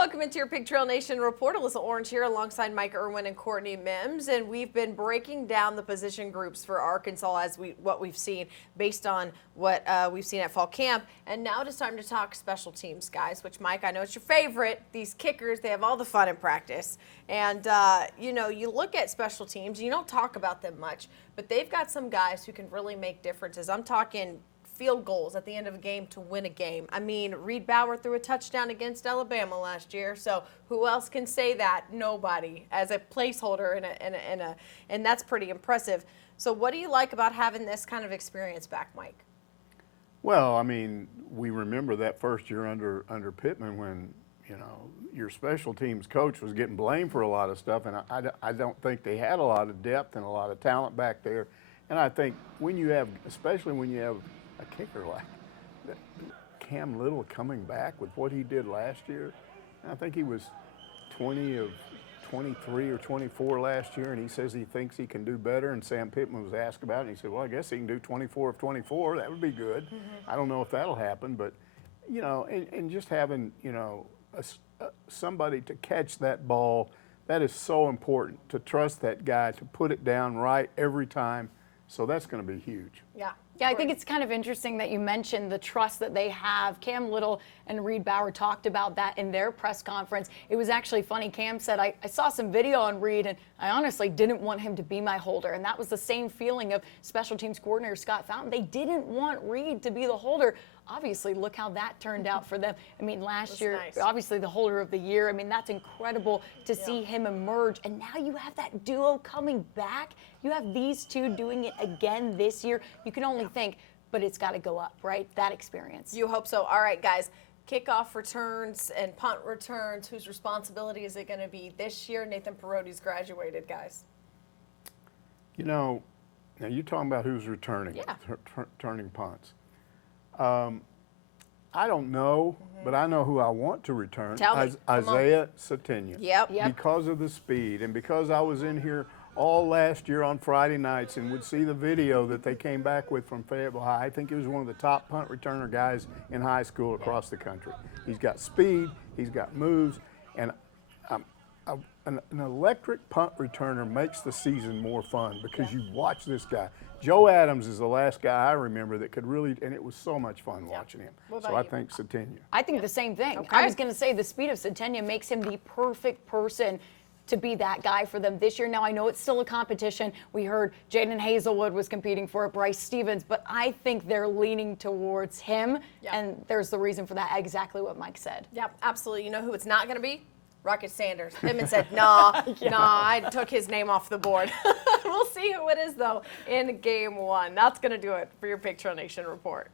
welcome into your Pig Trail Nation report. Alyssa Orange here alongside Mike Irwin and Courtney Mims, and we've been breaking down the position groups for Arkansas as what we've seen based on what we've seen at fall camp. And now it is time to talk special teams, guys, which, Mike, I know it's your favorite. These kickers, they have all the fun in practice. And, you know, you look at special teams, you don't talk about them much, but they've got some guys who can really make differences. I'm talking field goals at the end of a game to win a game. I mean, Reed Bauer threw a touchdown against Alabama last year, so who else can say that? Nobody, as a placeholder and that's pretty impressive. So what do you like about having this kind of experience back, Mike? Well, I mean, we remember that first year under Pittman when, you know, your special teams coach was getting blamed for a lot of stuff, and I don't think they had a lot of depth and a lot of talent back there. And I think when you have, especially when you have a kicker like Cam Little coming back with what he did last year. I think he was 20 of 23 or 24 last year, and he says he thinks he can do better. And Sam Pittman was asked about it, and he said, well, I guess he can do 24 of 24. That would be good. I don't know if that'll happen, but, you know, and just having, you know, somebody to catch that ball, that is so important, to trust that guy, to put it down right every time. So that's going to be huge. Yeah. Yeah, I think it's kind of interesting that you mentioned the trust that they have. Cam Little and Reed Bauer talked about that in their press conference. It was actually funny. Cam said, I saw some video on Reed, and I honestly didn't want him to be my holder. And that was the same feeling of special teams coordinator Scott Fountain. They didn't want Reed to be the holder. Obviously, look how that turned out for them. I mean, last year, obviously the holder of the year. I mean, that's incredible to see him emerge. And now you have that duo coming back. You have these two doing it again this year. You can only think, but it's got to go up, right? That experience. You hope so. All right, guys. Kickoff returns and punt returns. Whose responsibility is it going to be this year? Nathan Peroti's graduated, guys. You know, now you're talking about who's returning, returning punts. I don't know, but I know who I want to return. Tell me. Isaiah Satenia. Yep. Because of the speed, and because I was in here all last year on Friday nights and would see the video that they came back with from Fayetteville High. I think he was one of the top punt returner guys in high school across the country. He's got speed, he's got moves, and an electric punt returner makes the season more fun because you watch this guy. Joe Adams is the last guy I remember that could really, and it was so much fun watching him. So I think Satenia. I think the same thing. I was going to say the speed of Satenia makes him the perfect person to be that guy for them this year. Now, I know it's still a competition. We heard Jaden Hazelwood was competing for it, Bryce Stevens, but I think they're leaning towards him, and there's the reason for that, exactly what Mike said. Yep, absolutely. You know who it's not going to be? Rocket Sanders. Pittman said, nah, I took his name off the board. We'll see who it is, though, in game one. That's going to do it for your Pig Trail Nation report.